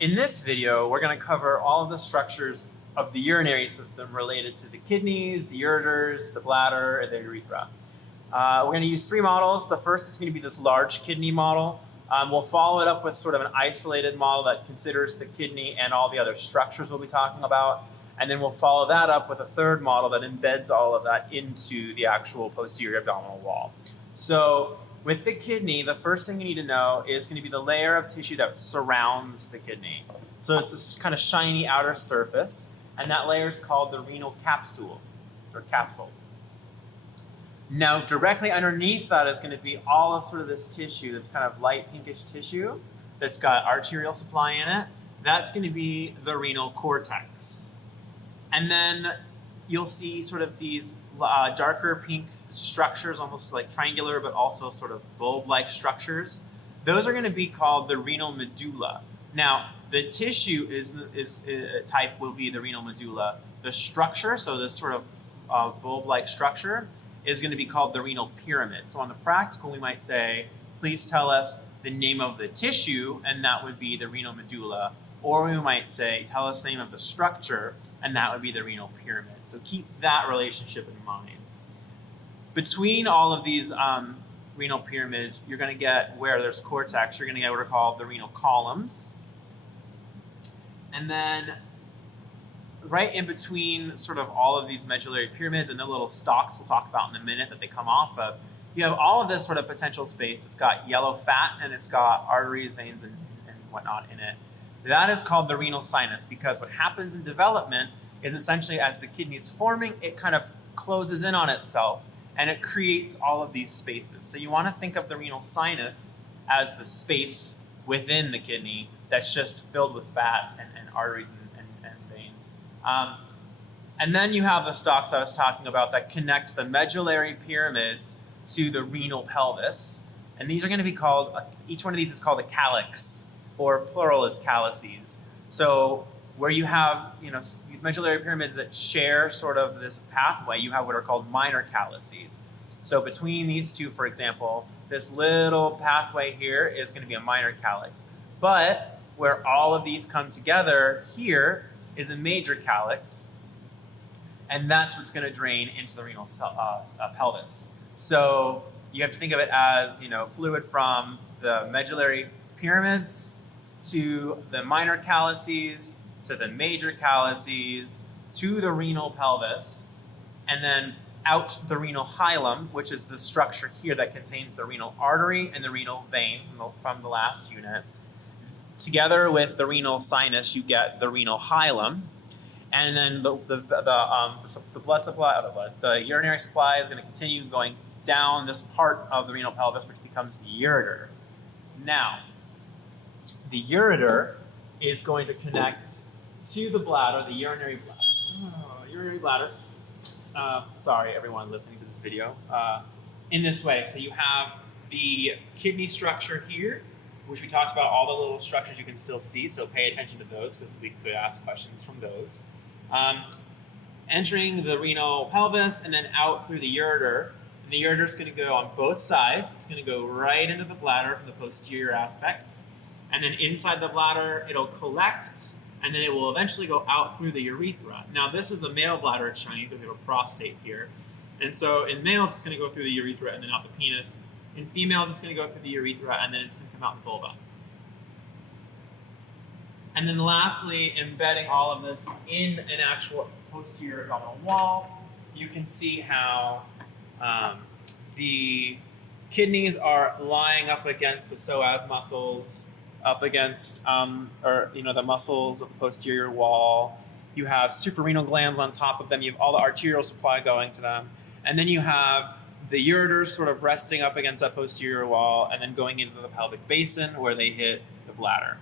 In this video, we're going to cover all of the structures of the urinary system related to the kidneys, the ureters, the bladder, and the urethra. We're going to use three models. The first is going to be this large kidney model. We'll follow it up with sort of an isolated model that considers the kidney and all the other structures we'll be talking about. And then we'll follow that up with a third model that embeds all of that into the actual posterior abdominal wall. So with the kidney, the first thing you need to know is going to be the layer of tissue that surrounds the kidney. So it's this kind of shiny outer surface, and that layer is called the renal capsule, or capsule. Now, directly underneath that is going to be all of sort of this tissue, this kind of light pinkish tissue that's got arterial supply in it. That's going to be the renal cortex. And then you'll see sort of these darker pink structures, almost like triangular, but also sort of bulb-like structures. Those are going to be called the renal medulla. Now, the tissue type will be the renal medulla. The structure, so this sort of bulb-like structure, is going to be called the renal pyramid. So on the practical, we might say, please tell us the name of the tissue, and that would be the renal medulla. Or we might say, tell us the name of the structure, and that would be the renal pyramid. So keep that relationship in mind. Between all of these renal pyramids, you're going to get, where there's cortex, you're going to get what are called the renal columns. And then right in between sort of all of these medullary pyramids and the little stalks we'll talk about in a minute that they come off of, you have all of this sort of potential space. It's got yellow fat and it's got arteries, veins, and whatnot in it. That is called the renal sinus, because what happens in development is essentially as the kidney's forming, it kind of closes in on itself and it creates all of these spaces. So you want to think of the renal sinus as the space within the kidney that's just filled with fat and arteries and veins. And then you have the stalks I was talking about that connect the medullary pyramids to the renal pelvis. And these are going to be called, each one of these is called a calyx, or plural is calyces. So where you have, these medullary pyramids that share sort of this pathway, you have what are called minor calyces. So between these two, for example, this little pathway here is going to be a minor calyx. But where all of these come together here is a major calyx, and that's what's going to drain into the renal pelvis. So you have to think of it as, fluid from the medullary pyramids to the minor calyces, to the major calyces, to the renal pelvis, and then out the renal hilum, which is the structure here that contains the renal artery and the renal vein from the last unit. Together with the renal sinus, you get the renal hilum, and then the blood supply, the urinary supply is going to continue going down this part of the renal pelvis, which becomes the ureter. Now, the ureter is going to connect to the bladder, the urinary bladder. Sorry, everyone listening to this video. In this way, so you have the kidney structure here, which we talked about, all the little structures you can still see, so pay attention to those because we could ask questions from those. Entering the renal pelvis and then out through the ureter. And the ureter is going to go on both sides. It's going to go right into the bladder from the posterior aspect. And then inside the bladder, it'll collect, and then it will eventually go out through the urethra. Now, this is a male bladder it's shiny because we have a prostate here. And so in males, it's going to go through the urethra and then out the penis. In females, it's going to go through the urethra and then it's going to come out the vulva. And then lastly, embedding all of this in an actual posterior abdominal wall, you can see how the kidneys are lying up against the psoas muscles, up against the muscles of the posterior wall. You have suprarenal glands on top of them. You have all the arterial supply going to them. And then you have the ureters sort of resting up against that posterior wall and then going into the pelvic basin where they hit the bladder.